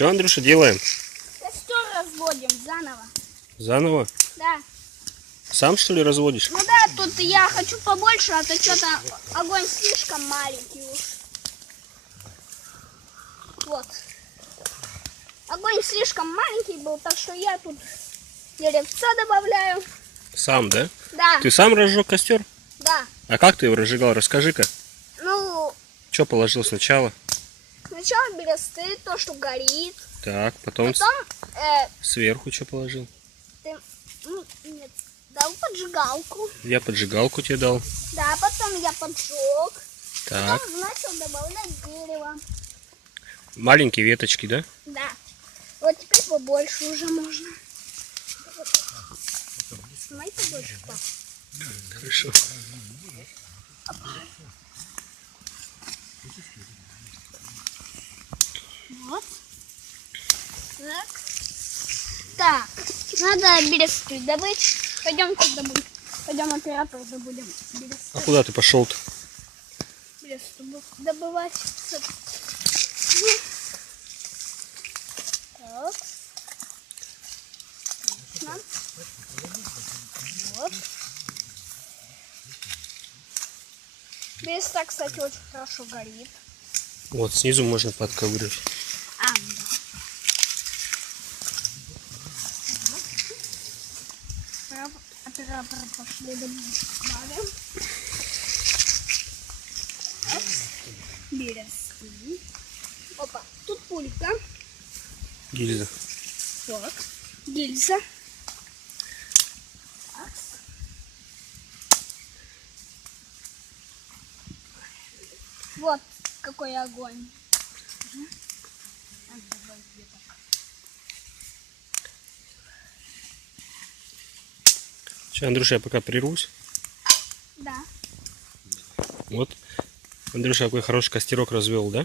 Что, Андрюша, делаем? Костер разводим заново. Заново? Да. Сам, что ли, разводишь? Ну да, тут я хочу побольше, а то что-то огонь слишком маленький уж. Вот. Огонь слишком маленький был, так что я тут деревца добавляю. Сам, да? Да. Ты сам разжег костер? Да. А как ты его разжигал? Расскажи-ка. Ну, Что положил сначала? сначала бересты, то, что горит. Так, потом Потом сверху что положил? ты нет, дал поджигалку. Я поджигалку тебе дал. Да, потом я поджег. Так. Потом начал добавлять дерево. Маленькие веточки, да? Да. Вот теперь побольше уже можно. Снимай побольше, пап. Хорошо. Вот. Так. Так. Надо бересты добыть. Пойдемте добудем. Пойдем оператор добудем бересты. А куда ты пошел-то? Бересты добывать. Так. Отлично. Вот. Береста, кстати, очень хорошо горит. Вот снизу можно подковыривать. Да. Оператор пошли добавим. Бересты. Опа, тут пулька. Гильза. Вот. Гильза. Так. Вот какой огонь. Сейчас, Андрюша, я пока прервусь. Да. Вот. Андрюша какой хороший костерок развел, да?